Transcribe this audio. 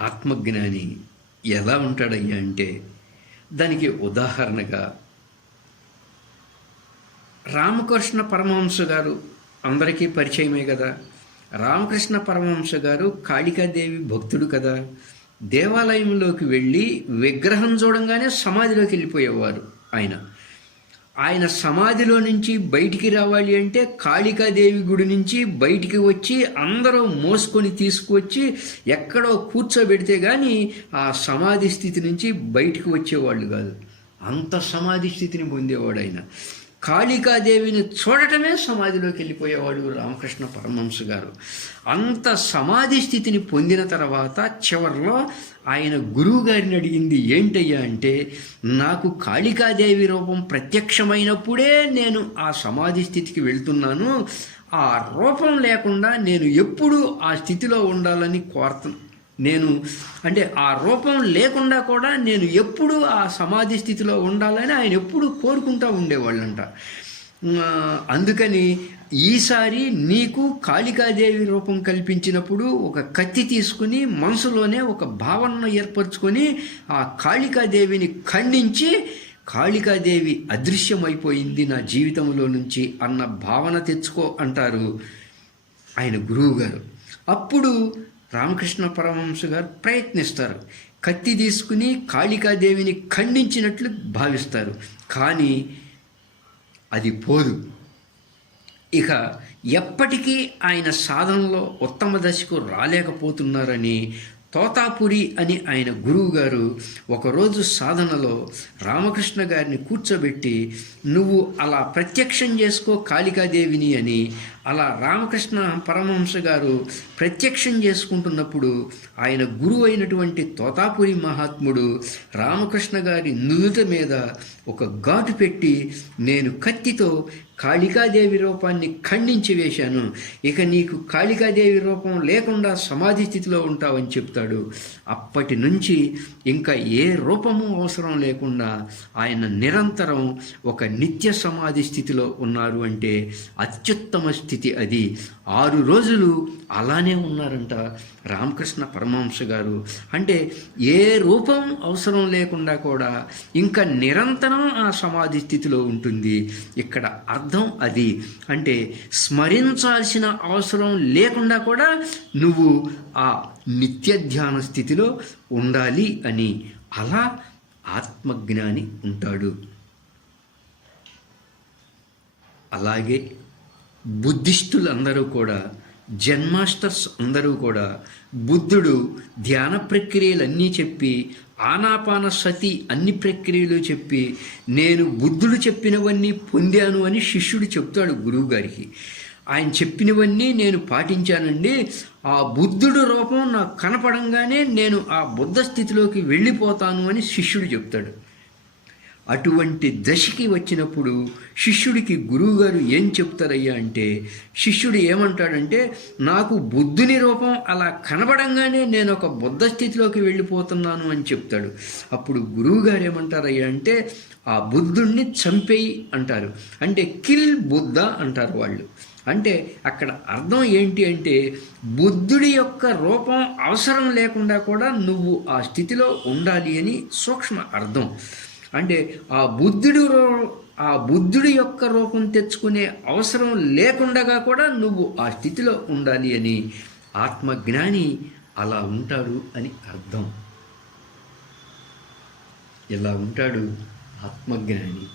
ఆత్మజ్ఞాని ఎలా ఉంటాడయ్యా అంటే దానికి ఉదాహరణగా రామకృష్ణ పరమహంస గారు అందరికీ పరిచయమే కదా. రామకృష్ణ పరమహంస గారు కాళికాదేవి భక్తుడు కదా. దేవాలయంలోకి వెళ్ళి విగ్రహం చూడంగానే సమాధిలోకి వెళ్ళిపోయేవారు ఆయన. ఆయన సమాధిలో నుంచి బయటికి రావాలి అంటే కాళికాదేవి గుడి నుంచి బయటికి వచ్చి అందరూ మోసుకొని తీసుకువచ్చి ఎక్కడో కూర్చోబెడితే కానీ ఆ సమాధి స్థితి నుంచి బయటికి వచ్చేవాళ్ళు కాదు. అంత సమాధి స్థితిని పొందేవాడు ఆయన. కాళికాదేవిని చూడటమే సమాధిలోకి వెళ్ళిపోయేవాడు రామకృష్ణ పరమహంస గారు. అంత సమాధి స్థితిని పొందిన తర్వాత చివరిలో ఆయన గురువు గారిని అడిగింది ఏంటయ్యా అంటే నాకు కాళికాదేవి రూపం ప్రత్యక్షమైనప్పుడే నేను ఆ సమాధి స్థితికి వెళ్తున్నాను. ఆ రూపం లేకుండా నేను ఎప్పుడూ ఆ స్థితిలో ఉండాలని కోరుతున్నాను నేను అంటే ఆ రూపం లేకుండా కూడా నేను ఎప్పుడూ ఆ సమాధి స్థితిలో ఉండాలని ఆయన ఎప్పుడూ కోరుకుంటూ ఉండేవాళ్ళంట. అందుకని ఈసారి నీకు కాళికాదేవి రూపం కల్పించినప్పుడు ఒక కత్తి తీసుకుని మనసులోనే ఒక భావనను ఏర్పరచుకొని ఆ కాళికాదేవిని ఖండించి కాళికాదేవి అదృశ్యమైపోయింది నా జీవితంలో నుంచి అన్న భావన తెచ్చుకో అంటారు ఆయన గురువు గారు అప్పుడు రామకృష్ణ పరమహంస గారు ప్రయత్నిస్తారు. కత్తి తీసుకుని కాళికాదేవిని ఖండించినట్లు భావిస్తారు. కానీ అది పోదు. ఇక ఎప్పటికీ ఆయన సాధనలో ఉత్తమ దశకు రాలేకపోతున్నారని తోతాపురి అని ఆయన గురువు గారు ఒకరోజు సాధనలో రామకృష్ణ గారిని కూర్చోబెట్టి నువ్వు అలా ప్రత్యక్షం చేసుకో కాళికాదేవిని అని అలా రామకృష్ణ పరమహంస గారు ప్రత్యక్షం చేసుకుంటున్నప్పుడు ఆయన గురువు అయినటువంటి తోతాపురి మహాత్ముడు రామకృష్ణ గారి నుదుట మీద ఒక ఘాటు పెట్టి నేను కత్తితో కాళికాదేవి రూపాన్ని ఖండించి వేశాను. ఇక నీకు కాళికాదేవి రూపం లేకుండా సమాధి స్థితిలో ఉంటావని చెప్తాడు. అప్పటి నుంచి ఇంకా ఏ రూపము అవసరం లేకుండా ఆయన నిరంతరం ఒక నిత్య సమాధి స్థితిలో ఉన్నారు అంటే అత్యుత్తమ స్థితి అది. ఆరు రోజులు అలానే ఉన్నారంట రామకృష్ణ పరమహంస గారు. అంటే ఏ రూపం అవసరం లేకుండా కూడా ఇంకా నిరంతరం ఆ సమాధి స్థితిలో ఉంటుంది. ఇక్కడ అర్థం అది. అంటే స్మరించాల్సిన అవసరం లేకుండా కూడా నువ్వు ఆ నిత్య ధ్యాన స్థితిలో ఉండాలి అని. అలా ఆత్మజ్ఞాని ఉంటాడు. అలాగే బుద్ధిస్టులందరూ కూడా జన్మాస్టర్స్ అందరూ కూడా బుద్ధుడు ధ్యాన ప్రక్రియలన్నీ చెప్పి ఆనాపాన సతి అన్ని ప్రక్రియలు చెప్పి నేను బుద్ధుడు చెప్పినవన్నీ పొందాను అని శిష్యుడు చెప్తాడు గురువు గారికి ఆయన చెప్పినవన్నీ నేను పాటించానండి. ఆ బుద్ధుడు రూపం నాకు కనపడంగానే నేను ఆ బుద్ధ స్థితిలోకి వెళ్ళిపోతాను అని శిష్యుడు చెప్తాడు. అటువంటి దశకి వచ్చినప్పుడు శిష్యుడికి గురువుగారు ఏం చెప్తారయ్యా అంటే శిష్యుడు ఏమంటాడంటే నాకు బుద్ధుని రూపం అలా కనబడంగానే నేను ఒక బుద్ధ స్థితిలోకి వెళ్ళిపోతున్నాను అని చెప్తాడు. అప్పుడు గురువుగారు ఏమంటారయ్యా అంటే ఆ బుద్ధుణ్ణి చంపేయి అంటారు. అంటే కిల్ బుద్ధ అంటారు వాళ్ళు. అంటే అక్కడ అర్థం ఏంటి అంటే బుద్ధుడి యొక్క రూపం అవసరం లేకుండా కూడా నువ్వు ఆ స్థితిలో ఉండాలి అని సూక్ష్మ అర్థం. అంటే ఆ బుద్ధుడు రూ- ఆ బుద్ధుడి యొక్క రూపం తెచ్చుకునే అవసరం లేకుండా కూడా నువ్వు ఆ స్థితిలో ఉండాలి అని ఆత్మజ్ఞాని అలా ఉంటాడు అని అర్థం. ఇలా ఉంటాడు ఆత్మజ్ఞాని?